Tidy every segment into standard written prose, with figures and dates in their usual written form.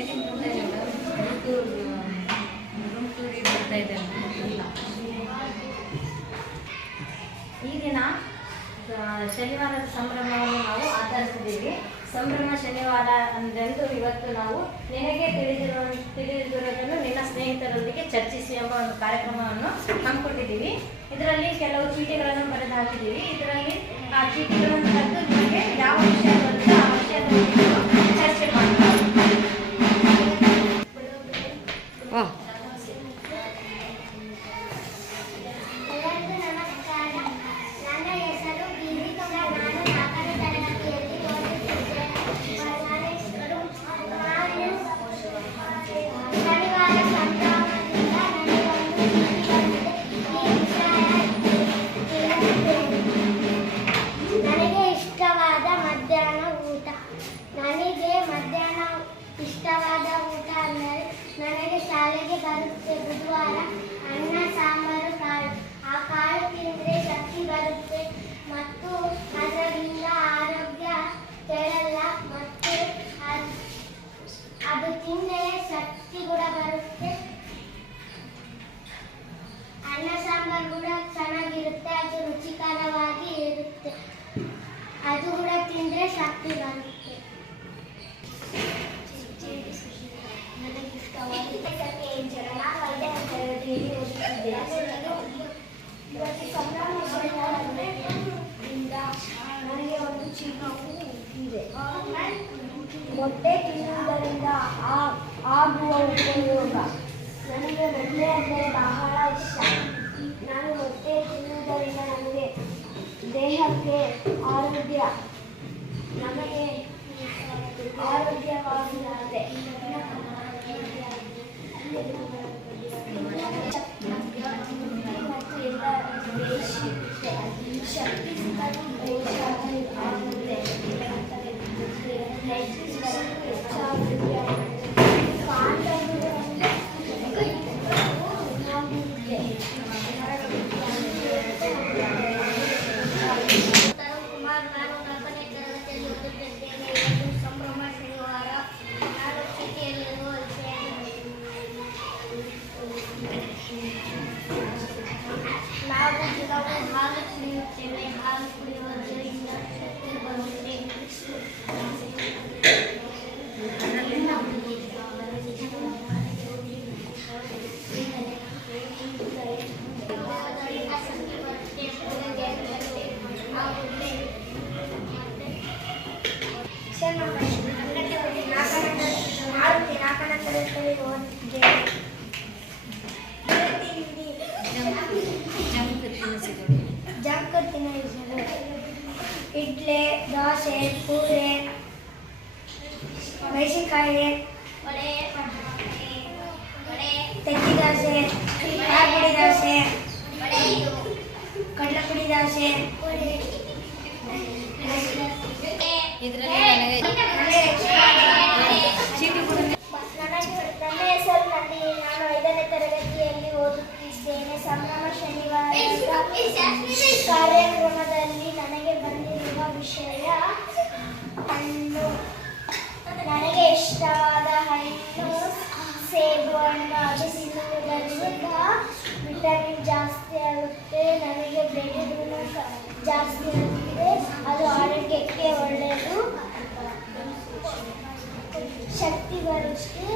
ಈ ದಿನ ಶನಿವಾರದ ಸಂಭ್ರಮವನ್ನು ನಾವು ಆಚರಿಸಿದ್ದೀವಿ. ಸಂಭ್ರಮ ಶನಿವಾರ ಅಂದೆಂದು ಇವತ್ತು ನಾವು ನಿನಗೆ ತಿಳಿದಿರುವುದನ್ನು ನಿನ್ನ ಸ್ನೇಹಿತರೊಂದಿಗೆ ಚರ್ಚಿಸಿ ಎಂಬ ಒಂದು ಕಾರ್ಯಕ್ರಮವನ್ನು ಹಮ್ಮಿಕೊಂಡಿದ್ದೀವಿ. ಇದರಲ್ಲಿ ಕೆಲವು ಚೀಟಿಗಳನ್ನು ಬರೆದು ಹಾಕಿದ್ದೀವಿ. ಇದರಲ್ಲಿ ಆ ಚೀಟಿಗಳನ್ನು ತಂದು ನಿಮಗೆ ಯಾವ ವಿಷಯ ಬರುತ್ತೆ ಆ ವಿಷಯದ ಬಗ್ಗೆ ಚರ್ಚೆ ಮಾಡೋಣ. ಇಷ್ಟವಾದ ಊಟ ಅಂದರೆ ನನಗೆ ಶಾಲೆಗೆ ಬರುತ್ತೆ ಬುಧವಾರ ಅನ್ನ ಸಾಂಬಾರು ಕಾಳು. ಆ ಕಾಳು ತಿಂದರೆ ಶಕ್ತಿ ಬರುತ್ತೆ ಮತ್ತು ಅದರಿಂದ ಆರೋಗ್ಯ ಕೆಡಲ್ಲ ಮತ್ತು ಅದು ತಿಂದರೆ ಶಕ್ತಿ ಕೂಡ ಬರುತ್ತೆ. ಅನ್ನ ಸಾಂಬಾರು ಕೂಡ ಚೆನ್ನಾಗಿರುತ್ತೆ, ಅದು ರುಚಿಕರವಾಗಿ ಇರುತ್ತೆ. ಅದು ಕೂಡ ತಿಂದರೆ ಶಕ್ತಿ ಬರುತ್ತೆ. ನನಗೆ ಒಂದು ಚಿನ್ನವೂ ಇದೆ. ಮೊಟ್ಟೆ ತಿನ್ನುವುದರಿಂದ ಆಗುವ ಉಪಯೋಗ. ನನಗೆ ಮೊಟ್ಟೆ ಅಂದರೆ ಬಹಳ ಇಷ್ಟ. ನಾನು ಮೊಟ್ಟೆ ತಿನ್ನುವುದರಿಂದ ನನಗೆ ದೇಹಕ್ಕೆ ಆರೋಗ್ಯ, ನಮಗೆ ಆರೋಗ್ಯವಾಗಿದೆ. ಶಕ್ತಿ ಕುಮಾರ್, ನಾನು 4ನೇ ತರಗತಿಯಲ್ಲಿ ಓದುತ್ತಿದ್ದೇನೆ. ಸಂಭ್ರಮ ಶನಿವಾರ. ನಾನು ಚೀಟಿಯಲ್ಲಿರುವ ನಾವು ದಿನವೂ ಹಾಲು ಕುಡಿಯುತ್ತೇವೆ. ಹಾಲು ಕುಡಿಯುವುದರಿಂದ ಶಕ್ತಿ ಬರುತ್ತೆ. ಜಂಕ್ ತಿನ್ನಿಸಲು ಇಡ್ಲಿ, ದೋಸೆ, ಪೂರಿ, ಮೆಣಸಿನಕಾಯಿ, ತೆಕ್ಕಿ ದೋಸೆ, ಕಾಯಿಪುಡಿ ದೋಸೆ, ಕಡಲೆಪುಡಿ ದೋಸೆ. ನನ್ನ ಹೆಸರು ನಂದಿನಿ. ನಾನು 5ನೇ ತರಗತಿಯಲ್ಲಿ ಓದುತ್ತಿದ್ದೇನೆ. ಸಂಭ್ರಮ ಶನಿವಾರ ಕಾರ್ಯಕ್ರಮದಲ್ಲಿ ನನಗೆ ಬಂದಿರುವ ವಿಷಯ ಹಣ್ಣು. ನನಗೆ ಇಷ್ಟವಾದ ಹಣ್ಣು ಸೇಬು ಹಣ್ಣು. ಅದು ತಿನ್ನುವುದರಿಂದ ವಿಟಮಿನ್ ಜಾಸ್ತಿ ಆಗುತ್ತೆ. ನನಗೆ ಬೆಳೆದು ಜಾಸ್ತಿ ಆಗುತ್ತೆ. ಅದು ಆರೋಗ್ಯಕ್ಕೆ ಒಳ್ಳೆಯದು, ಶಕ್ತಿ ಬರುತ್ತೆ.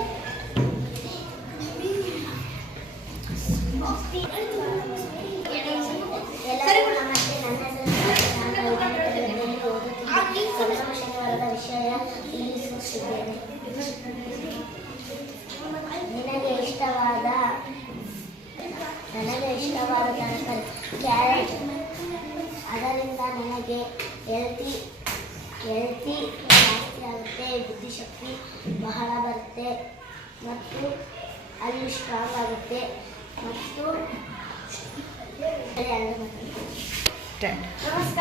ಶನಿವಾರದ ವಿಷಯ ಇಲ್ಲಿ ಸೂಚಿಸಿದ್ದೇನೆ. ನನಗೆ ಇಷ್ಟವಾದ ತರಕಾರಿ ಕ್ಯಾರೆಟ್. ಅದರಿಂದ ನನಗೆ ಹೆಲ್ತಿ ಜಾಸ್ತಿ ಆಗುತ್ತೆ, ಬುದ್ಧಿಶಕ್ತಿ ಬಹಳ ಬರುತ್ತೆ ಮತ್ತು ಅಲ್ಲಿ ಸ್ಟ್ರಾಂಗ್ ಆಗುತ್ತೆ ಮತ್ತು ನಮಸ್ಕಾರ.